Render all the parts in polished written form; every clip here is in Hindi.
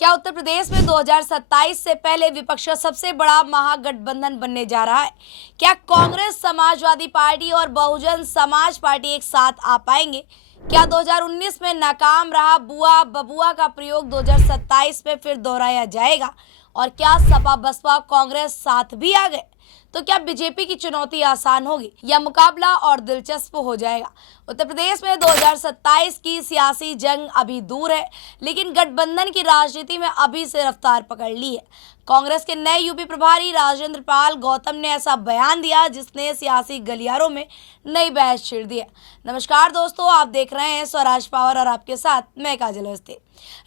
क्या उत्तर प्रदेश में 2027 से पहले विपक्ष का सबसे बड़ा महागठबंधन बनने जा रहा है? क्या कांग्रेस, समाजवादी पार्टी और बहुजन समाज पार्टी एक साथ आ पाएंगे? क्या 2019 में नाकाम रहा बुआ बबुआ का प्रयोग 2027 में फिर दोहराया जाएगा? और क्या सपा बसपा कांग्रेस साथ भी आ गए तो क्या बीजेपी की चुनौती आसान होगी या मुकाबला और दिलचस्प हो जाएगा? उत्तर प्रदेश में 2027 की सियासी जंग अभी दूर है, लेकिन गठबंधन की राजनीति में अभी से रफ्तार पकड़ ली है। कांग्रेस के नए यूपी प्रभारी राजेंद्र पाल गौतम ने ऐसा बयान दिया जिसने सियासी गलियारों में नई बहस छिड़ दी है। नमस्कार दोस्तों, आप देख रहे हैं स्वराज पावर और आपके साथ मैं काजल अवस्थी।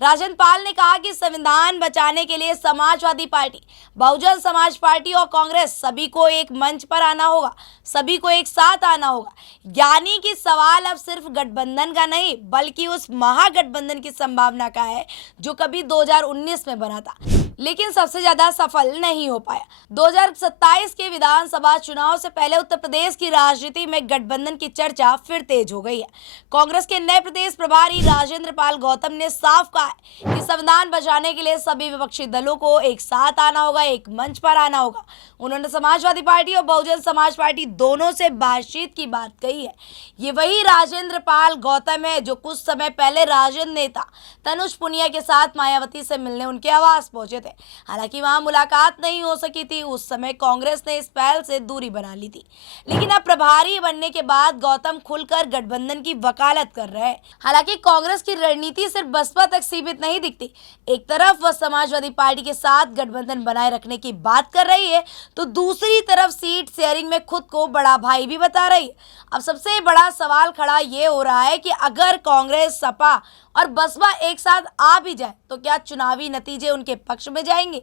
राजेंद्र पाल ने कहा कि संविधान बचाने के लिए समाजवादी पार्टी, बहुजन समाज पार्टी और कांग्रेस सभी को एक मंच पर आना होगा, सभी को एक साथ आना होगा। यानी कि सवाल अब सिर्फ गठबंधन का नहीं बल्कि उस महागठबंधन की संभावना का है जो कभी 2019 में बना था लेकिन सबसे ज्यादा सफल नहीं हो पाया। 2027 के विधानसभा चुनाव से पहले उत्तर प्रदेश की राजनीति में गठबंधन की चर्चा फिर तेज हो गई है। कांग्रेस के नए प्रदेश प्रभारी राजेंद्र पाल गौतम ने साफ कहा है कि संविधान बचाने के लिए सभी विपक्षी दलों को एक साथ आना होगा, एक मंच पर आना होगा। उन्होंने समाजवादी पार्टी और बहुजन समाज पार्टी दोनों से बातचीत की बात कही है। ये वही राजेंद्र पाल गौतम है जो कुछ समय पहले राजद नेता तनुज पुनिया के साथ मायावती से मिलने उनके आवास पहुंचे थे। हालांकि वहां मुलाकात नहीं हो सकी थी, उस समय कांग्रेस ने इस पहल से दूरी बना ली थी। लेकिन अब प्रभारी बनने के बाद गौतम खुलकर गठबंधन की वकालत कर रहे हैं। हालांकि कांग्रेस की रणनीति सिर्फ बसपा तक सीमित नहीं दिखती। एक तरफ वह समाजवादी पार्टी के साथ गठबंधन बनाए रखने की बात कर रही है तो दूसरी तरफ सीट शेयरिंग में खुद को बड़ा भाई भी बता रही है। अब सबसे बड़ा सवाल खड़ा ये हो रहा है कि अगर कांग्रेस, सपा और बसपा एक साथ आ भी जाए तो क्या चुनावी नतीजे उनके पक्ष में जाएंगे?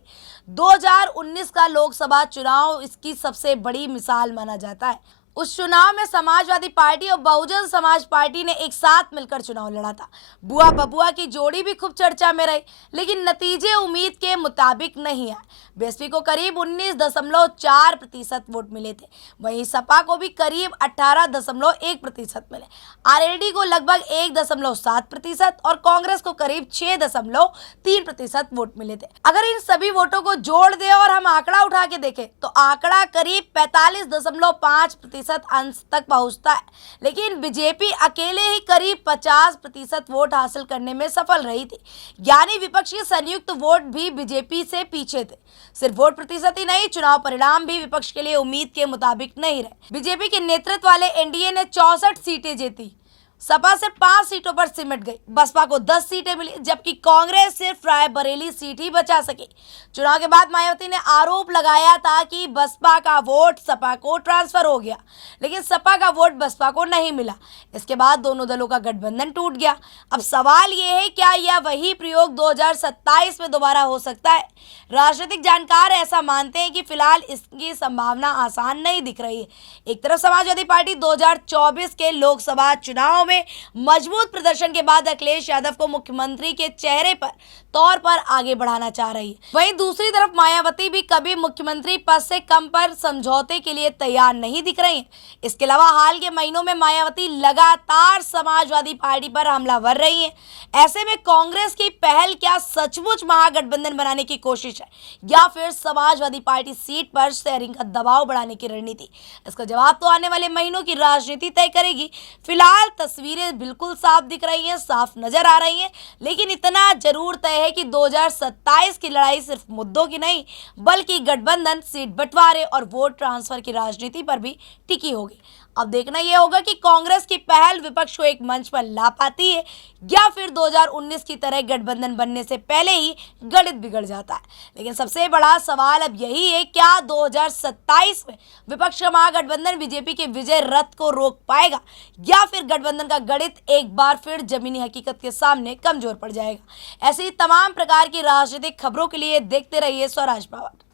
2019 का लोकसभा चुनाव इसकी सबसे बड़ी मिसाल माना जाता है। उस चुनाव में समाजवादी पार्टी और बहुजन समाज पार्टी ने एक साथ मिलकर चुनाव लड़ा था। बुआ बबुआ की जोड़ी भी खूब चर्चा में रही, लेकिन नतीजे उम्मीद के मुताबिक नहीं आए। बीएसपी को करीब 19.4% वोट मिले थे, वहीं सपा को भी करीब 18.1% मिले। आरएलडी को लगभग 1.7% और कांग्रेस को करीब 6.3% वोट मिले थे। अगर इन सभी वोटों को जोड़ दें और हम आंकड़ा उठा के देखें तो आंकड़ा करीब 45.5% अंश तक पहुंचता है। लेकिन बीजेपी अकेले ही करीब 50% वोट हासिल करने में सफल रही थी। यानी विपक्ष के संयुक्त वोट भी बीजेपी से पीछे थे। सिर्फ वोट प्रतिशत ही नहीं, चुनाव परिणाम भी विपक्ष के लिए उम्मीद के मुताबिक नहीं रहे। बीजेपी के नेतृत्व वाले एनडीए ने 64 सीटें जीती, सपा से 5 सीटों पर सिमट गई, बसपा को 10 सीटें मिली, जबकि कांग्रेस सिर्फ रायबरेली सीट ही बचा सकी। चुनाव के बाद मायावती ने आरोप लगाया था कि बसपा का वोट सपा को ट्रांसफर हो गया, लेकिन सपा का वोट बसपा को नहीं मिला। इसके बाद दोनों दलों का गठबंधन टूट गया। अब सवाल ये है, क्या यह वही प्रयोग 2027 में दोबारा हो सकता है? राजनीतिक जानकार ऐसा मानते हैं कि फिलहाल इसकी संभावना आसान नहीं दिख रही है। एक तरफ समाजवादी पार्टी 2024 के लोकसभा चुनाव में मजबूत प्रदर्शन के बाद अखिलेश यादव को मुख्यमंत्री के चेहरे पर तौर पर आगे बढ़ाना चाह रही है। वहीं दूसरी तरफ मायावती भी कभी मुख्यमंत्री पद से कम पर समझौते के लिए तैयार नहीं दिख रही हैं। इसके अलावा हाल के महीनों में मायावती लगातार समाजवादी पार्टी पर हमलावर रही हैं। ऐसे में कांग्रेस की पहल क्या सचमुच महागठबंधन बनाने की कोशिश है या फिर समाजवादी पार्टी सीट पर शेयरिंग का दबाव बढ़ाने की रणनीति? इसका जवाब तो आने वाले महीनों की राजनीति तय करेगी। फिलहाल तस्वीरें बिल्कुल साफ दिख रही हैं, साफ नजर आ रही हैं, लेकिन इतना जरूर तय है कि 2027 की लड़ाई सिर्फ मुद्दों की नहीं बल्कि गठबंधन, सीट बंटवारे और वोट ट्रांसफर की राजनीति पर भी टिकी होगी। अब देखना यह होगा कि कांग्रेस की पहल विपक्ष को एक मंच पर ला पाती है या फिर 2019 की तरह गठबंधन बनने से पहले ही गणित बिगड़ जाता है। लेकिन सबसे बड़ा सवाल अब यही है, क्या 2027 में विपक्ष का महागठबंधन बीजेपी के विजय रथ को रोक पाएगा या फिर गठबंधन का गणित एक बार फिर जमीनी हकीकत के सामने कमजोर पड़ जाएगा? ऐसी तमाम प्रकार की राजनीतिक खबरों के लिए देखते रहिए स्वराज पावर।